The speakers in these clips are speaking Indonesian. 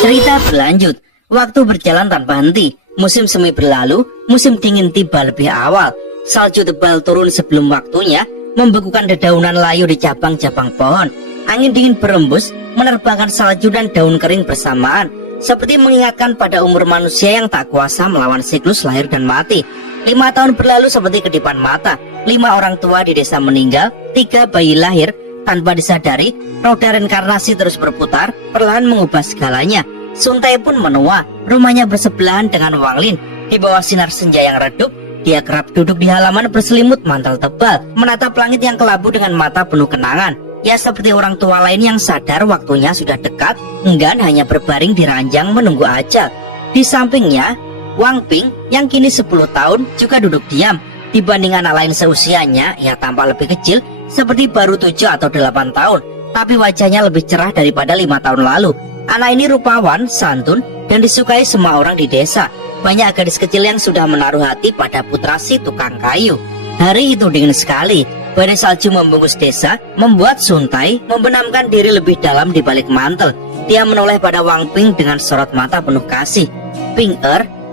Cerita berlanjut. Waktu berjalan tanpa henti. Musim semi berlalu, musim dingin tiba lebih awal. Salju tebal turun sebelum waktunya, membekukan dedaunan layu di cabang-cabang pohon. Angin dingin berembus, menerbangkan salju dan daun kering bersamaan, seperti mengingatkan pada umur manusia yang tak kuasa melawan siklus lahir dan mati. 5 tahun berlalu seperti kedipan mata. 5 orang tua di desa meninggal, 3 bayi lahir. Tanpa disadari, roda reinkarnasi terus berputar, perlahan mengubah segalanya. Suntai pun menua, rumahnya bersebelahan dengan Wang Lin. Di bawah sinar senja yang redup, dia kerap duduk di halaman berselimut mantel tebal, menatap langit yang kelabu dengan mata penuh kenangan. Ya seperti orang tua lain yang sadar waktunya sudah dekat, enggan hanya berbaring di ranjang menunggu ajal. Di sampingnya, Wang Ping yang kini 10 tahun juga duduk diam. Dibanding anak lain seusianya, ia tampak lebih kecil, seperti baru 7 atau 8 tahun. Tapi wajahnya lebih cerah daripada 5 tahun lalu. Anak ini rupawan, santun, dan disukai semua orang di desa. Banyak gadis kecil yang sudah menaruh hati pada putra si tukang kayu. Hari itu dingin sekali. Badai salju membungkus desa, membuat Suntai membenamkan diri lebih dalam di balik mantel. Dia menoleh pada Wang Ping dengan sorot mata penuh kasih. "Ping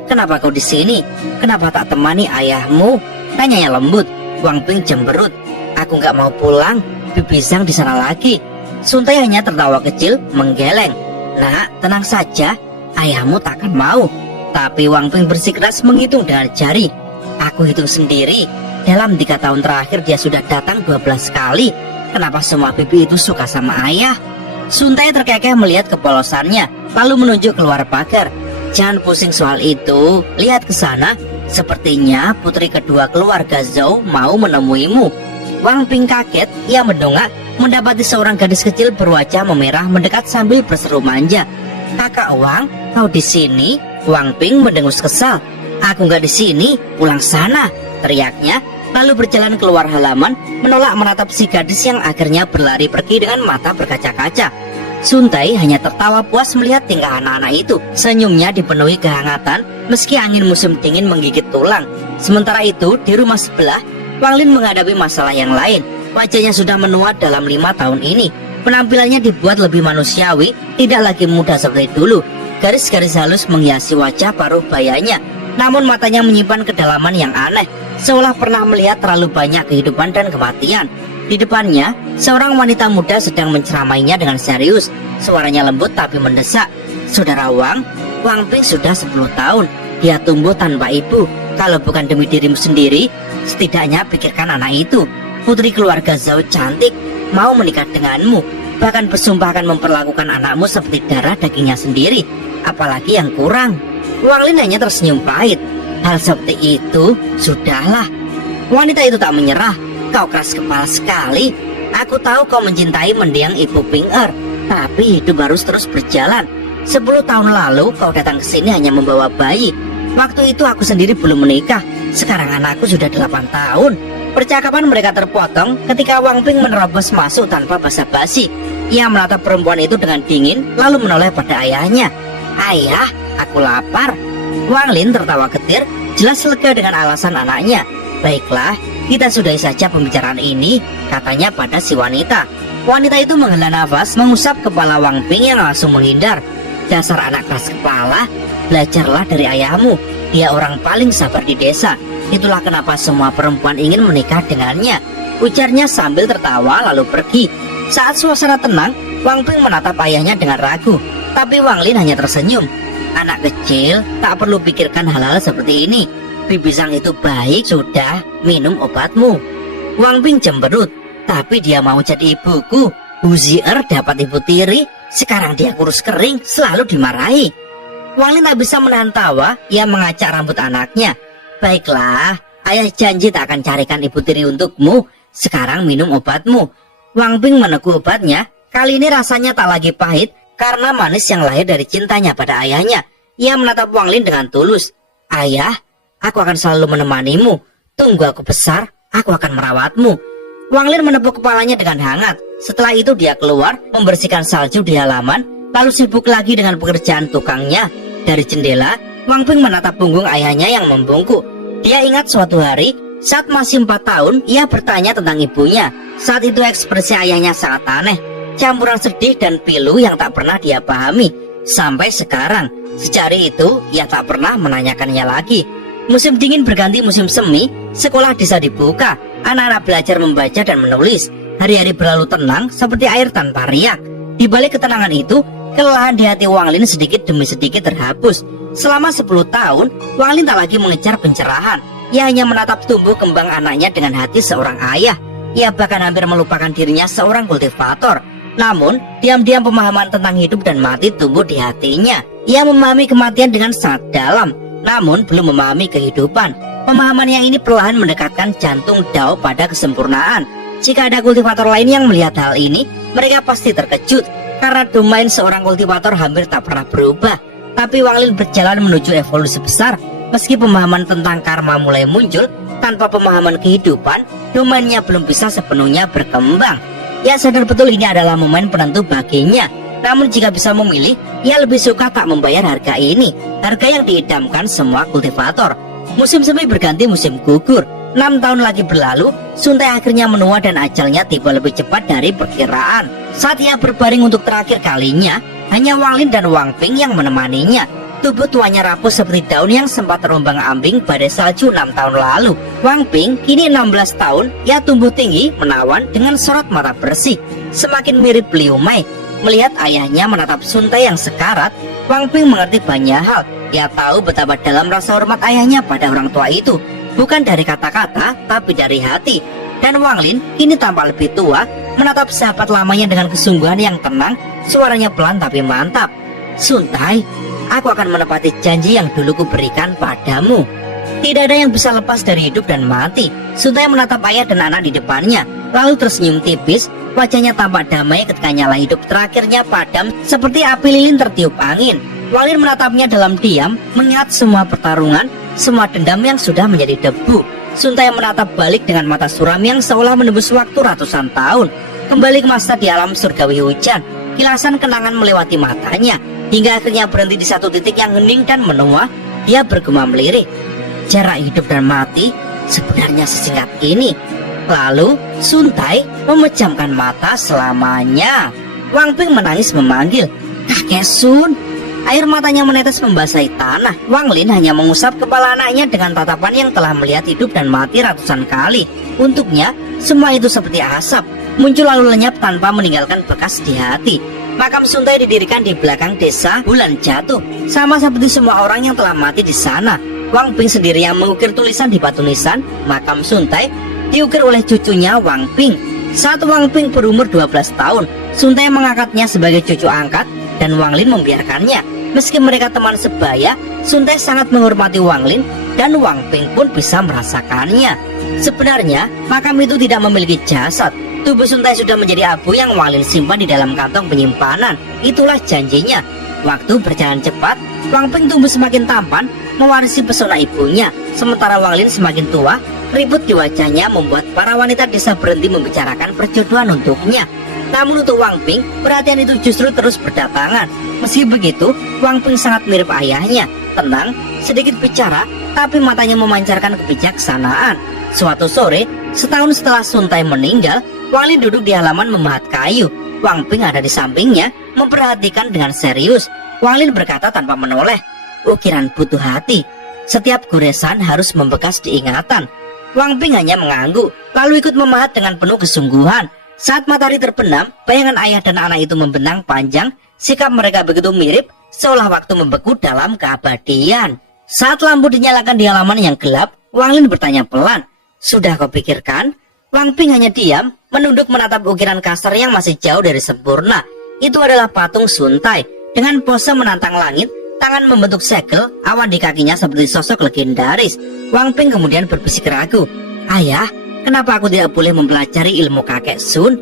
kenapa kau di sini? Kenapa tak temani ayahmu?" tanyanya lembut. Wang Ping cemberut. "Aku nggak mau pulang, Bibi Zhang di sana lagi." Suntai hanya tertawa kecil, menggeleng. "Nak, tenang saja, ayahmu takkan mau." Tapi Wang Ping bersikeras menghitung dengan jari. "Aku hitung sendiri. Dalam 3 tahun terakhir dia sudah datang 12 kali. Kenapa semua bibi itu suka sama ayah?" Suntai terkekeh melihat kepolosannya, lalu menunjuk keluar pagar. "Jangan pusing soal itu, lihat ke sana. Sepertinya putri kedua keluarga Zhou mau menemuimu." Wang Ping kaget, ia mendongak, mendapati seorang gadis kecil berwajah memerah mendekat sambil berseru manja. "Kakak Wang, kau di sini?" Wang Ping mendengus kesal. "Aku nggak di sini, pulang sana," teriaknya. Lalu berjalan keluar halaman, menolak menatap si gadis yang akhirnya berlari pergi dengan mata berkaca-kaca. Suntai hanya tertawa puas melihat tingkah anak-anak itu. Senyumnya dipenuhi kehangatan meski angin musim dingin menggigit tulang. Sementara itu di rumah sebelah, Wang Lin menghadapi masalah yang lain. Wajahnya sudah menua dalam 5 tahun ini. Penampilannya dibuat lebih manusiawi, tidak lagi muda seperti dulu. Garis-garis halus menghiasi wajah paruh bayanya, namun matanya menyimpan kedalaman yang aneh, seolah pernah melihat terlalu banyak kehidupan dan kematian. Di depannya, seorang wanita muda sedang menceramainya dengan serius. Suaranya lembut tapi mendesak. "Saudara Wang, Wang Ping sudah 10 tahun. Dia tumbuh tanpa ibu. Kalau bukan demi dirimu sendiri, setidaknya pikirkan anak itu. Putri keluarga Zhou cantik, mau menikah denganmu. Bahkan bersumpah akan memperlakukan anakmu seperti darah dagingnya sendiri. Apalagi yang kurang." Wang Lin hanya tersenyum pahit. "Hal seperti itu, sudahlah." Wanita itu tak menyerah. "Kau keras kepala sekali. Aku tahu kau mencintai mendiang ibu Ping tapi hidup harus terus berjalan. 10 tahun lalu kau datang ke sini hanya membawa bayi. Waktu itu aku sendiri belum menikah. Sekarang anakku sudah 8 tahun. Percakapan mereka terpotong ketika Wang Ping menerobos masuk tanpa basa-basi. Ia menatap perempuan itu dengan dingin, lalu menoleh pada ayahnya. "Ayah, aku lapar." Wang Lin tertawa getir, jelas lega dengan alasan anaknya. "Baiklah, kita sudahi saja pembicaraan ini," katanya pada si wanita. Wanita itu menghela nafas, mengusap kepala Wang Ping yang langsung menghindar. "Dasar anak keras kepala, belajarlah dari ayahmu. Dia orang paling sabar di desa. Itulah kenapa semua perempuan ingin menikah dengannya," ujarnya sambil tertawa lalu pergi. Saat suasana tenang, Wang Ping menatap ayahnya dengan ragu, tapi Wang Lin hanya tersenyum. "Anak kecil tak perlu pikirkan hal-hal seperti ini. Bibi Zhang itu baik, sudah, minum obatmu." Wang Ping cemberut. "Tapi dia mau jadi ibuku. Huzier dapat ibu tiri, sekarang dia kurus kering, selalu dimarahi." Wang Lin tak bisa menahan tawa, ia mengacak rambut anaknya. "Baiklah, ayah janji tak akan carikan ibu tiri untukmu. Sekarang minum obatmu." Wang Ping meneguk obatnya. Kali ini rasanya tak lagi pahit karena manis yang lahir dari cintanya pada ayahnya. Ia menatap Wang Lin dengan tulus. "Ayah, aku akan selalu menemanimu. Tunggu aku besar, aku akan merawatmu." Wang Lin menepuk kepalanya dengan hangat. Setelah itu dia keluar, membersihkan salju di halaman, lalu sibuk lagi dengan pekerjaan tukangnya. Dari jendela, Wang Ping menatap punggung ayahnya yang membungkuk. Dia ingat suatu hari, saat masih 4 tahun, ia bertanya tentang ibunya. Saat itu ekspresi ayahnya sangat aneh, campuran sedih dan pilu yang tak pernah dia pahami. Sampai sekarang, sejak hari itu ia tak pernah menanyakannya lagi. Musim dingin berganti musim semi, sekolah bisa dibuka, anak-anak belajar membaca dan menulis. Hari-hari berlalu tenang seperti air tanpa riak. Di balik ketenangan itu, kelelahan di hati Wang Lin sedikit demi sedikit terhapus. Selama 10 tahun, Wang Lin tak lagi mengejar pencerahan. Ia hanya menatap tumbuh kembang anaknya dengan hati seorang ayah. Ia bahkan hampir melupakan dirinya seorang kultivator. Namun, diam-diam pemahaman tentang hidup dan mati tumbuh di hatinya. Ia memahami kematian dengan sangat dalam, namun belum memahami kehidupan. Pemahaman yang ini perlahan mendekatkan jantung Dao pada kesempurnaan. Jika ada kultivator lain yang melihat hal ini, mereka pasti terkejut, karena domain seorang kultivator hampir tak pernah berubah. Tapi Wang Lin berjalan menuju evolusi besar. Meski pemahaman tentang karma mulai muncul, tanpa pemahaman kehidupan, domainnya belum bisa sepenuhnya berkembang. Ia sadar betul ini adalah momen penentu baginya. Namun jika bisa memilih, ia lebih suka tak membayar harga ini, harga yang diidamkan semua kultivator. Musim semi berganti musim gugur. 6 tahun lagi berlalu, Sun Tai akhirnya menua dan ajalnya tiba lebih cepat dari perkiraan. Saat ia berbaring untuk terakhir kalinya, hanya Wang Lin dan Wang Ping yang menemaninya. Tubuh tuanya rapuh seperti daun yang sempat terombang-ambing badai salju 6 tahun lalu. Wang Ping kini 16 tahun, ia tumbuh tinggi, menawan dengan sorot mata bersih, semakin mirip Liu Mei. Melihat ayahnya menatap Sun Tai yang sekarat, Wang Ping mengerti banyak hal. Ia tahu betapa dalam rasa hormat ayahnya pada orang tua itu, bukan dari kata-kata, tapi dari hati. Dan Wang Lin kini tampak lebih tua, menatap sahabat lamanya dengan kesungguhan yang tenang, suaranya pelan tapi mantap. Sun Tai, aku akan menepati janji yang dulu kuberikan padamu. Tidak ada yang bisa lepas dari hidup dan mati. Sun Tai menatap ayah dan anak di depannya, lalu tersenyum tipis. Wajahnya tampak damai ketika nyala hidup terakhirnya padam seperti api lilin tertiup angin. Wang Lin menatapnya dalam diam, mengingat semua pertarungan, semua dendam yang sudah menjadi debu. Sun Tai menatap balik dengan mata suram yang seolah menembus waktu ratusan tahun. Kembali ke masa di alam surgawi hujan, kilasan kenangan melewati matanya, hingga akhirnya berhenti di satu titik yang hening dan menua. Dia bergumam lirik, jarak hidup dan mati sebenarnya sesingkat ini. Lalu Sun Tai memejamkan mata selamanya. Wang Ping menangis memanggil, "Kakek Sun." Air matanya menetes membasahi tanah. Wang Lin hanya mengusap kepala anaknya dengan tatapan yang telah melihat hidup dan mati ratusan kali. Untuknya, semua itu seperti asap, muncul lalu lenyap tanpa meninggalkan bekas di hati. Makam Sun Tai didirikan di belakang desa Bulan Jatuh, sama seperti semua orang yang telah mati di sana. Wang Ping sendiri yang mengukir tulisan di batu nisan makam Sun Tai diukir oleh cucunya Wang Ping. Saat Wang Ping berumur 12 tahun, Sun Tai mengangkatnya sebagai cucu angkat dan Wang Lin membiarkannya. Meski mereka teman sebaya, Sun Tai sangat menghormati Wang Lin dan Wang Ping pun bisa merasakannya. Sebenarnya, makam itu tidak memiliki jasad. Tubuh Sun Tai sudah menjadi abu yang Wang Lin simpan di dalam kantong penyimpanan. Itulah janjinya. Waktu berjalan cepat, Wang Ping tumbuh semakin tampan, mewarisi pesona ibunya. Sementara Wang Lin semakin tua, ribut di wajahnya membuat para wanita desa berhenti membicarakan perjodohan untuknya. Namun untuk Wang Ping, perhatian itu justru terus berdatangan. Meski begitu, Wang Ping sangat mirip ayahnya, tenang, sedikit bicara, tapi matanya memancarkan kebijaksanaan. Suatu sore, setahun setelah Sun Tai meninggal, Wang Lin duduk di halaman memahat kayu. Wang Ping ada di sampingnya, memperhatikan dengan serius. Wang Lin berkata tanpa menoleh, "Ukiran butuh hati. Setiap goresan harus membekas diingatan." Wang Ping hanya mengangguk, lalu ikut memahat dengan penuh kesungguhan. Saat matahari terbenam, bayangan ayah dan anak itu membentang panjang. Sikap mereka begitu mirip, seolah waktu membeku dalam keabadian. Saat lampu dinyalakan di halaman yang gelap, Wang Lin bertanya pelan, "Sudah kau pikirkan?" Wang Ping hanya diam, menunduk menatap ukiran kasar yang masih jauh dari sempurna. Itu adalah patung Sun Tai. Dengan pose menantang langit, tangan membentuk segel, awan di kakinya seperti sosok legendaris. Wang Ping kemudian berbisik ragu, "Ayah, kenapa aku tidak boleh mempelajari ilmu kakek Sun?"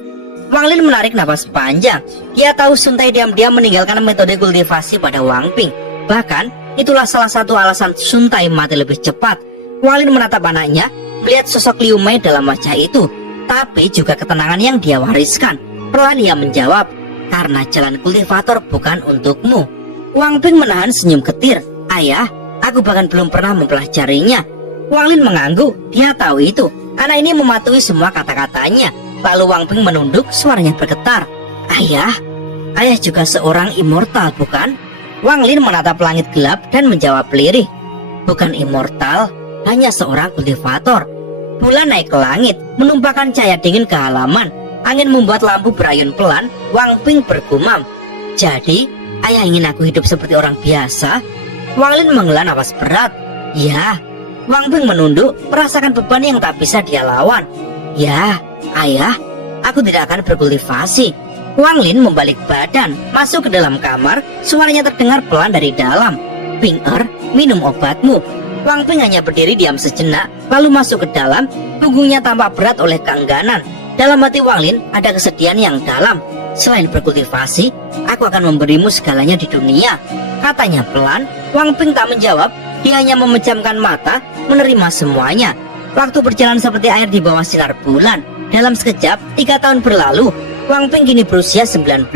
Wang Lin menarik napas panjang. Dia tahu Sun Tai diam-diam meninggalkan metode kultivasi pada Wang Ping. Bahkan, itulah salah satu alasan Sun Tai mati lebih cepat. Wang Lin menatap anaknya, melihat sosok Liu Mei dalam wajah itu, tapi juga ketenangan yang dia wariskan. Perlahan ia menjawab, "Karena jalan kultivator bukan untukmu." Wang Ping menahan senyum getir. "Ayah, aku bahkan belum pernah mempelajarinya." Wang Lin mengangguk, dia tahu itu. Anak ini mematuhi semua kata-katanya. Lalu Wang Ping menunduk, suaranya bergetar. Ayah juga seorang immortal bukan?" Wang Lin menatap langit gelap dan menjawab lirih. Bukan immortal, hanya seorang kultivator. Bulan naik ke langit, menumpahkan cahaya dingin ke halaman. Angin membuat lampu berayun pelan. Wang Ping bergumam, jadi ayah ingin aku hidup seperti orang biasa? Wang Lin menghela napas berat. Ya. Wang Ping menunduk, merasakan beban yang tak bisa dia lawan. Ya, ayah, aku tidak akan berkultivasi. Wang Lin membalik badan, masuk ke dalam kamar. Suaranya terdengar pelan dari dalam. Ping minum obatmu. Wang Ping hanya berdiri diam sejenak, lalu masuk ke dalam. Punggungnya tampak berat oleh keengganan. Dalam hati Wang Lin ada kesedihan yang dalam. Selain berkultivasi, aku akan memberimu segalanya di dunia, katanya pelan. Wang Ping tak menjawab, dia hanya memejamkan mata, menerima semuanya. Waktu berjalan seperti air di bawah sinar bulan. Dalam sekejap, 3 tahun berlalu. Wang Ping kini berusia 19,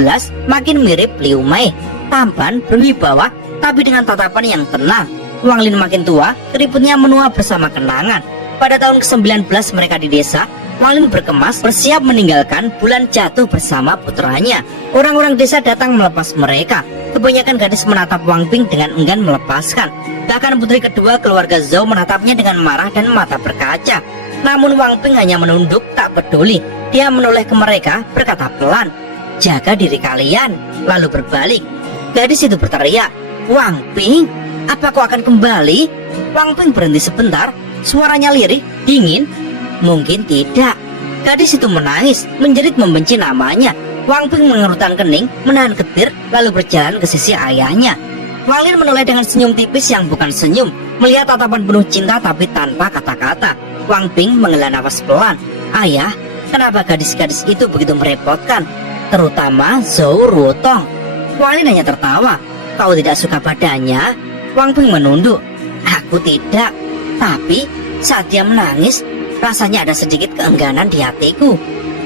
makin mirip Liu Mei. Tampan, berwibawa, tapi dengan tatapan yang tenang. Wang Lin makin tua, keriputnya menua bersama kenangan. Pada tahun ke-19 mereka di desa, Wang Lin berkemas, bersiap meninggalkan bulan jatuh bersama putranya. Orang-orang desa datang melepas mereka. Kebanyakan gadis menatap Wang Ping dengan enggan melepaskan. Bahkan putri kedua keluarga Zhou menatapnya dengan marah dan mata berkaca. Namun Wang Ping hanya menunduk, tak peduli. Dia menoleh ke mereka, berkata pelan, jaga diri kalian. Lalu berbalik. Gadis itu berteriak, Wang Ping, apa kau akan kembali? Wang Ping berhenti sebentar. Suaranya lirih, dingin. Mungkin tidak. Gadis itu menangis, menjerit membenci namanya. Wang Ping mengerutkan kening, menahan getir, lalu berjalan ke sisi ayahnya. Wang Lin menoleh dengan senyum tipis yang bukan senyum, melihat tatapan penuh cinta tapi tanpa kata-kata. Wang Ping menghela nafas pelan. Ayah, kenapa gadis-gadis itu begitu merepotkan? Terutama Zhou Ruotong. Wang Lin hanya tertawa. Kau tidak suka padanya? Wang Ping menunduk. Aku tidak. Tapi saat dia menangis, rasanya ada sedikit keengganan di hatiku.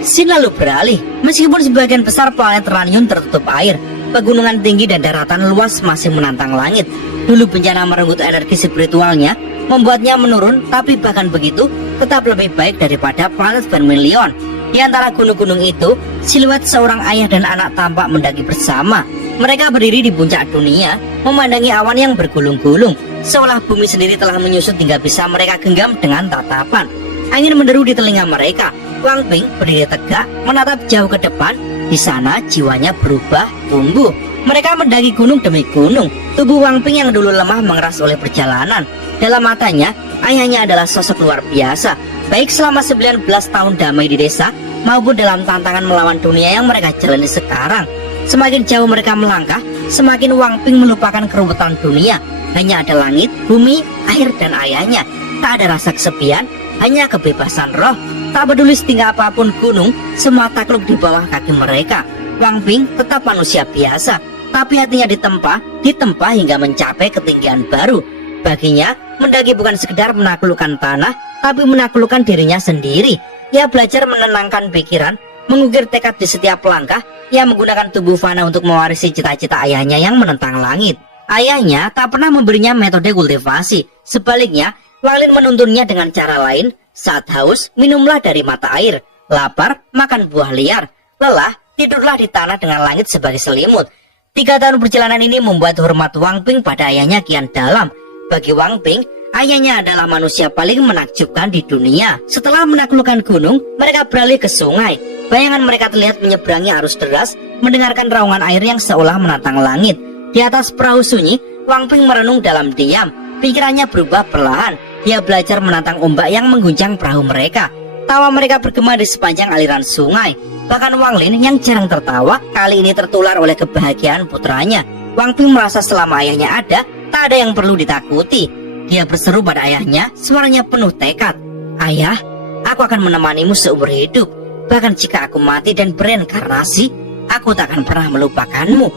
Scene lalu beralih. Meskipun sebagian besar planet Ranyun tertutup air, pegunungan tinggi dan daratan luas masih menantang langit. Dulu bencana merenggut energi spiritualnya, membuatnya menurun, tapi bahkan begitu tetap lebih baik daripada planet Vermilion. Di antara gunung-gunung itu, siluet seorang ayah dan anak tampak mendaki bersama. Mereka berdiri di puncak dunia, memandangi awan yang bergulung-gulung, seolah bumi sendiri telah menyusut hingga bisa mereka genggam dengan tatapan. Angin menderu di telinga mereka. Wang Ping berdiri tegak, menatap jauh ke depan. Di sana jiwanya berubah, tumbuh. Mereka mendaki gunung demi gunung. Tubuh Wang Ping yang dulu lemah mengeras oleh perjalanan. Dalam matanya, ayahnya adalah sosok luar biasa, baik selama 19 tahun damai di desa, maupun dalam tantangan melawan dunia yang mereka jalani sekarang. Semakin jauh mereka melangkah, semakin Wang Ping melupakan keruwetan dunia. Hanya ada langit, bumi, air, dan ayahnya. Tak ada rasa kesepian, hanya kebebasan roh. Tak peduli setinggi apapun gunung, semua takluk di bawah kaki mereka. Wang Ping tetap manusia biasa, tapi hatinya ditempa hingga mencapai ketinggian baru. Baginya, mendaki bukan sekedar menaklukkan tanah, tapi menaklukkan dirinya sendiri. Ia belajar menenangkan pikiran, mengukir tekad di setiap langkah. Ia menggunakan tubuh fana untuk mewarisi cita-cita ayahnya yang menentang langit. Ayahnya tak pernah memberinya metode kultivasi. Sebaliknya, Wang Lin menuntunnya dengan cara lain. Saat haus, minumlah dari mata air. Lapar, makan buah liar. Lelah, tidurlah di tanah dengan langit sebagai selimut. 3 tahun perjalanan ini membuat hormat Wang Ping pada ayahnya kian dalam. Bagi Wang Ping, ayahnya adalah manusia paling menakjubkan di dunia. Setelah menaklukkan gunung, mereka beralih ke sungai. Bayangan mereka terlihat menyeberangi arus deras, mendengarkan raungan air yang seolah menantang langit. Di atas perahu sunyi, Wang Ping merenung dalam diam. Pikirannya berubah perlahan. Dia belajar menantang ombak yang mengguncang perahu mereka. Tawa mereka bergema di sepanjang aliran sungai. Bahkan Wang Lin yang jarang tertawa, kali ini tertular oleh kebahagiaan putranya. Wang Ping merasa selama ayahnya ada, tak ada yang perlu ditakuti. Dia berseru pada ayahnya, suaranya penuh tekad. Ayah, aku akan menemanimu seumur hidup. Bahkan jika aku mati dan bereinkarnasi, aku tak akan pernah melupakanmu.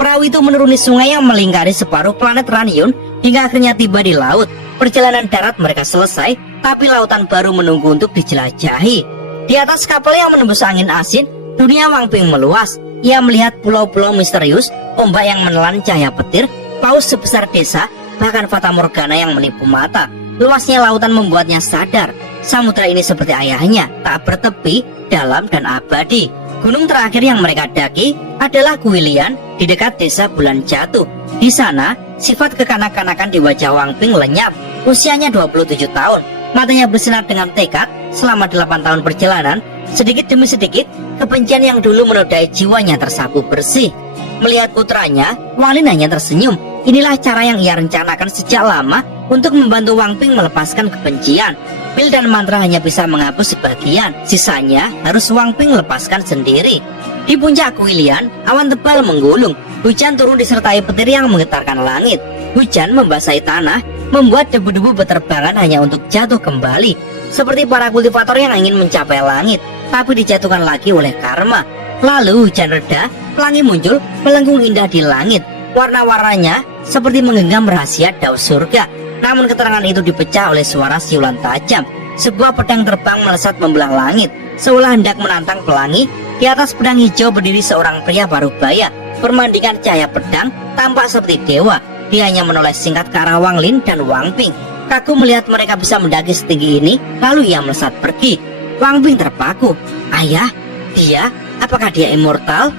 Perahu itu menuruni sungai yang melingkari separuh planet Ranyun hingga akhirnya tiba di laut. Perjalanan darat mereka selesai, tapi lautan baru menunggu untuk dijelajahi. Di atas kapal yang menembus angin asin, dunia Wang Ping meluas. Ia melihat pulau-pulau misterius, ombak yang menelan cahaya petir, paus sebesar desa, bahkan fata morgana yang menipu mata. Luasnya lautan membuatnya sadar, samudra ini seperti ayahnya, tak bertepi, dalam dan abadi. Gunung terakhir yang mereka daki adalah Guilian di dekat desa Bulan Jatuh. Di sana, sifat kekanak-kanakan di wajah Wang Ping lenyap. Usianya 27 tahun, matanya bersinar dengan tekad. Selama 8 tahun perjalanan, sedikit demi sedikit, kebencian yang dulu menodai jiwanya tersapu bersih. Melihat putranya, Wang Lin hanya tersenyum. Inilah cara yang ia rencanakan sejak lama untuk membantu Wang Ping melepaskan kebencian. Pil dan mantra hanya bisa menghapus sebagian, sisanya harus Wang Ping lepaskan sendiri. Di puncak Kuilian, awan tebal menggulung. Hujan turun disertai petir yang menggetarkan langit. Hujan membasahi tanah, membuat debu-debu berterbangan hanya untuk jatuh kembali. Seperti para kultivator yang ingin mencapai langit, tapi dijatuhkan lagi oleh karma. Lalu hujan reda, pelangi muncul, melengkung indah di langit. Warna-warnanya seperti menggenggam rahasia daus surga. Namun keterangan itu dipecah oleh suara siulan tajam. Sebuah pedang terbang melesat membelah langit, seolah hendak menantang pelangi. Di atas pedang hijau berdiri seorang pria parubaya. Perbandingan cahaya pedang tampak seperti dewa. Dia hanya menoleh singkat ke arah Wang Lin dan Wang Ping. Kagum melihat mereka bisa mendaki setinggi ini, lalu ia melesat pergi. Wang Ping terpaku. Ayah, dia? Apakah dia immortal?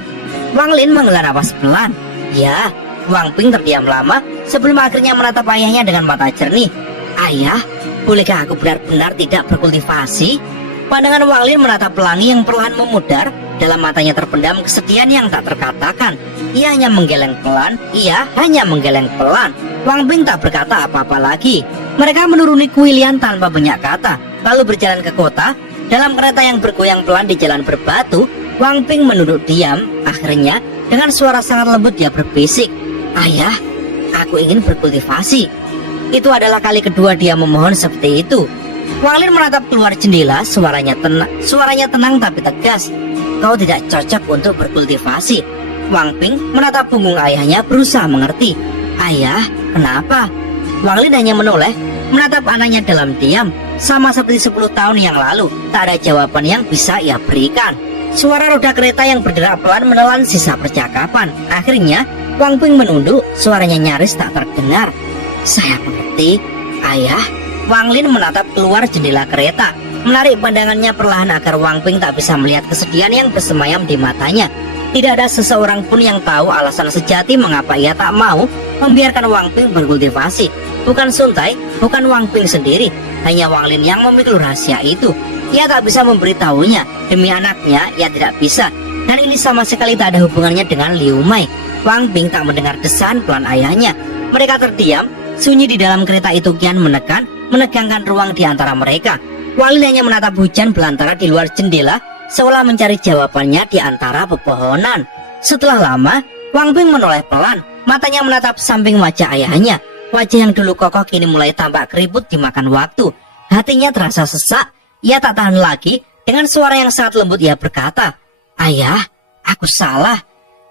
Wang Lin menghela napas pelan. Ya. Wang Ping terdiam lama sebelum akhirnya menatap ayahnya dengan mata jernih. Ayah, bolehkah aku benar-benar tidak berkultivasi? Pandangan Wang Lin menatap pelangi yang perlahan memudar. Dalam matanya terpendam kesedihan yang tak terkatakan. Ia hanya menggeleng pelan. Wang Ping tak berkata apa-apa lagi. Mereka menuruni Kuilian tanpa banyak kata, lalu berjalan ke kota. Dalam kereta yang bergoyang pelan di jalan berbatu, Wang Ping menunduk diam. Akhirnya dengan suara sangat lembut dia berbisik, Ayah, aku ingin berkultivasi. Itu adalah kali kedua dia memohon seperti itu. Wang Lin menatap keluar jendela. Suaranya tenang tapi tegas. Kau tidak cocok untuk berkultivasi. Wang Ping menatap punggung ayahnya berusaha mengerti. Ayah, kenapa? Wang Lin hanya menoleh, menatap anaknya dalam diam. Sama seperti 10 tahun yang lalu, tak ada jawaban yang bisa ia berikan. Suara roda kereta yang berderak pelan menelan sisa percakapan. Akhirnya Wang Ping menunduk, suaranya nyaris tak terdengar. Saya mengerti, Ayah. Wang Lin menatap keluar jendela kereta, menarik pandangannya perlahan agar Wang Ping tak bisa melihat kesedihan yang bersemayam di matanya. Tidak ada seseorang pun yang tahu alasan sejati mengapa ia tak mau membiarkan Wang Ping berkultivasi. Bukan Sun Tai, bukan Wang Ping sendiri, hanya Wang Lin yang memikul rahasia itu. Ia tak bisa memberitahunya, demi anaknya ia tidak bisa. Dan ini sama sekali tak ada hubungannya dengan Liu Mai. Wang Ping tak mendengar desahan pelan ayahnya. Mereka terdiam, sunyi di dalam kereta itu kian menegangkan ruang di antara mereka. Wang Lin hanya menatap hujan belantara di luar jendela, seolah mencari jawabannya di antara pepohonan. Setelah lama, Wang Ping menoleh pelan, matanya menatap samping wajah ayahnya. Wajah yang dulu kokoh kini mulai tampak keriput dimakan waktu. Hatinya terasa sesak. Ia tak tahan lagi. Dengan suara yang sangat lembut ia berkata, Ayah, aku salah.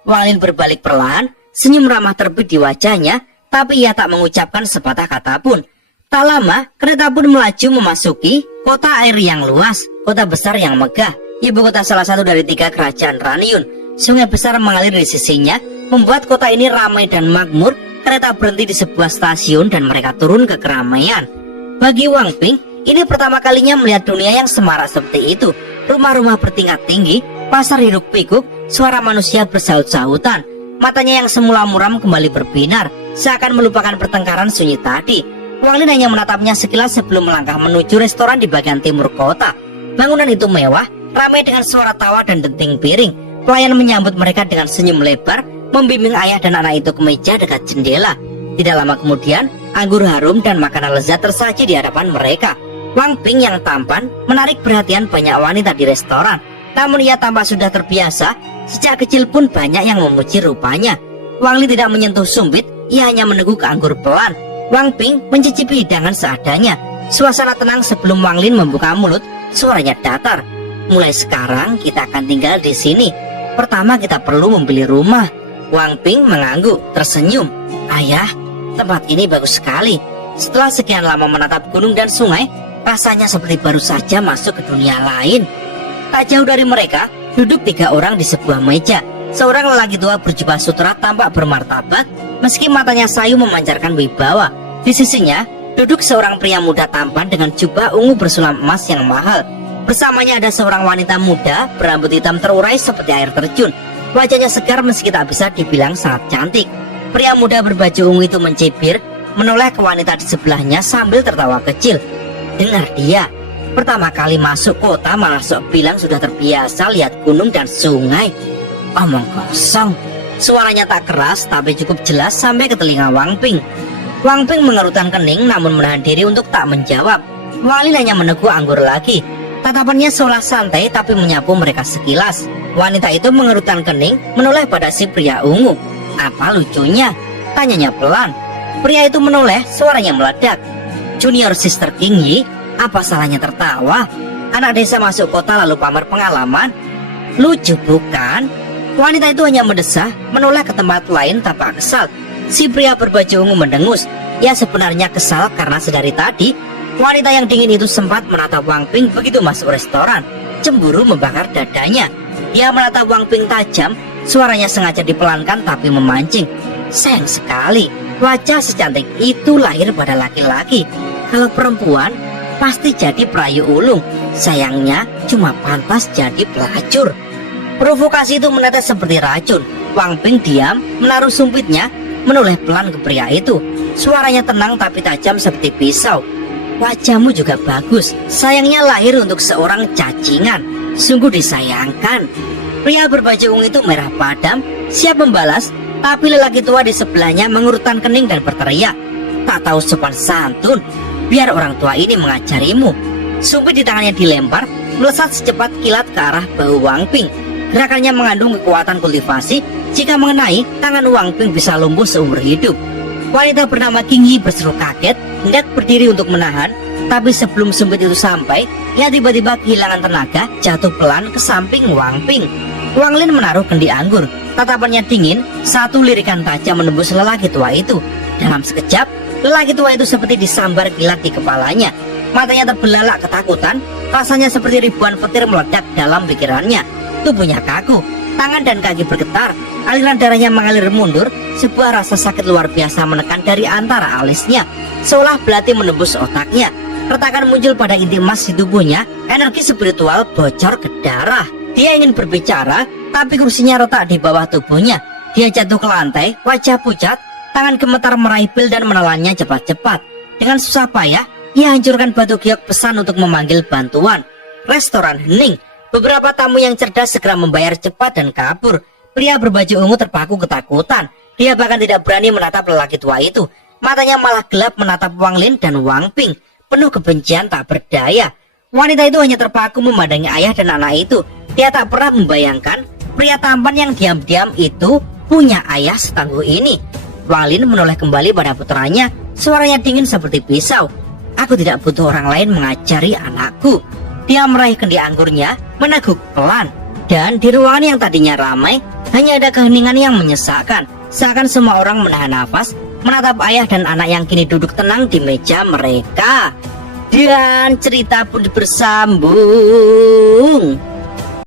Wang Lin berbalik perlahan, senyum ramah terbit di wajahnya, tapi ia tak mengucapkan sepatah kata pun. Tak lama, kereta pun melaju memasuki kota air yang luas, kota besar yang megah, ibu kota salah satu dari 3 kerajaan Ranyun. Sungai besar mengalir di sisinya, membuat kota ini ramai dan makmur. Kereta berhenti di sebuah stasiun dan mereka turun ke keramaian. Bagi Wang Ping, ini pertama kalinya melihat dunia yang semarak seperti itu. Rumah-rumah bertingkat tinggi, pasar hiruk-pikuk, suara manusia bersaut-sautan. Matanya yang semula muram kembali berbinar, seakan melupakan pertengkaran sunyi tadi. Wang Lin hanya menatapnya sekilas sebelum melangkah menuju restoran di bagian timur kota. Bangunan itu mewah, ramai dengan suara tawa dan denting piring. Pelayan menyambut mereka dengan senyum lebar, membimbing ayah dan anak itu ke meja dekat jendela. Tidak lama kemudian, anggur harum dan makanan lezat tersaji di hadapan mereka. Wang Ping yang tampan menarik perhatian banyak wanita di restoran. Namun ia tampak sudah terbiasa, sejak kecil pun banyak yang memuji rupanya. Wang Lin tidak menyentuh sumpit, ia hanya meneguk anggur pelan. Wang Ping mencicipi hidangan seadanya. Suasana tenang sebelum Wang Lin membuka mulut, suaranya datar. Mulai sekarang kita akan tinggal di sini. Pertama kita perlu membeli rumah. Wang Ping mengangguk, tersenyum. Ayah, tempat ini bagus sekali. Setelah sekian lama menatap gunung dan sungai, rasanya seperti baru saja masuk ke dunia lain. Tak jauh dari mereka, duduk 3 orang di sebuah meja. Seorang lelaki tua berjubah sutra tampak bermartabat, meski matanya sayu memancarkan wibawa. Di sisinya, duduk seorang pria muda tampan dengan jubah ungu bersulam emas yang mahal. Bersamanya ada seorang wanita muda berambut hitam terurai seperti air terjun. Wajahnya segar meski tak bisa dibilang sangat cantik. Pria muda berbaju ungu itu mencibir, menoleh ke wanita di sebelahnya sambil tertawa kecil. Dengar dia, pertama kali masuk kota malah sok bilang sudah terbiasa lihat gunung dan sungai. Omong kosong. Suaranya tak keras tapi cukup jelas sampai ke telinga Wang Ping. Wang Ping mengerutkan kening namun menahan diri untuk tak menjawab. Wang Lin hanya meneguk anggur lagi. Tatapannya seolah santai tapi menyapu mereka sekilas. Wanita itu mengerutkan kening menoleh pada si pria ungu. Apa lucunya? Tanyanya pelan. Pria itu menoleh, suaranya meledak. Junior Sister King Yi, apa salahnya tertawa? Anak desa masuk kota lalu pamer pengalaman. Lucu bukan? Wanita itu hanya mendesah, menoleh ke tempat lain tanpa kesal. Si pria berbaju ungu mendengus. Ia sebenarnya kesal karena sedari tadi wanita yang dingin itu sempat menatap Wang Ping begitu masuk restoran. Cemburu membakar dadanya. Ia menatap Wang Ping tajam, suaranya sengaja dipelankan tapi memancing. Sayang sekali, wajah secantik itu lahir pada laki-laki. Kalau perempuan, pasti jadi perayu ulung. Sayangnya cuma pantas jadi pelacur. Provokasi itu menetes seperti racun. Wang Ping diam, menaruh sumpitnya, menoleh pelan ke pria itu. Suaranya tenang tapi tajam seperti pisau. Wajahmu juga bagus. Sayangnya lahir untuk seorang cacingan. Sungguh disayangkan. Pria berbaju ungu itu merah padam, siap membalas, tapi lelaki tua di sebelahnya mengurutkan kening dan berteriak. Tak tahu sopan santun. Biar orang tua ini mengajarimu. Sumpit di tangannya dilempar, melesat secepat kilat ke arah bahu Wang Ping. Gerakannya mengandung kekuatan kultivasi. Jika mengenai, tangan Wang Ping bisa lumpuh seumur hidup. Wanita bernama King Yi berseru kaget, hendak berdiri untuk menahan. Tapi sebelum sumpit itu sampai, ia tiba-tiba kehilangan tenaga, jatuh pelan ke samping Wang Ping. Wang Lin menaruh kendi anggur. Tatapannya dingin, satu lirikan tajam menembus lelaki tua itu. Dalam sekejap, lelaki tua itu seperti disambar kilat di kepalanya. Matanya terbelalak ketakutan, rasanya seperti ribuan petir meledak dalam pikirannya. Tubuhnya kaku, tangan dan kaki bergetar, aliran darahnya mengalir mundur. Sebuah rasa sakit luar biasa menekan dari antara alisnya, seolah belati menembus otaknya. Retakan muncul pada inti emas di tubuhnya, energi spiritual bocor ke darah. Dia ingin berbicara, tapi kursinya retak di bawah tubuhnya. Dia jatuh ke lantai, wajah pucat, tangan gemetar meraih pil dan menelannya cepat-cepat. Dengan susah payah, ia hancurkan batu giok pesan untuk memanggil bantuan. Restoran hening. Beberapa tamu yang cerdas segera membayar cepat dan kabur. Pria berbaju ungu terpaku ketakutan. Dia bahkan tidak berani menatap lelaki tua itu. Matanya malah gelap menatap Wang Lin dan Wang Ping, penuh kebencian tak berdaya. Wanita itu hanya terpaku memandangi ayah dan anak itu. Dia tak pernah membayangkan pria tampan yang diam-diam itu punya ayah setangguh ini. Wang Lin menoleh kembali pada putranya. Suaranya dingin seperti pisau. Aku tidak butuh orang lain mengajari anakku. Dia meraih kendi anggurnya, meneguk pelan. Dan di ruangan yang tadinya ramai, hanya ada keheningan yang menyesakkan. Seakan semua orang menahan nafas, menatap ayah dan anak yang kini duduk tenang di meja mereka. Dan cerita pun bersambung.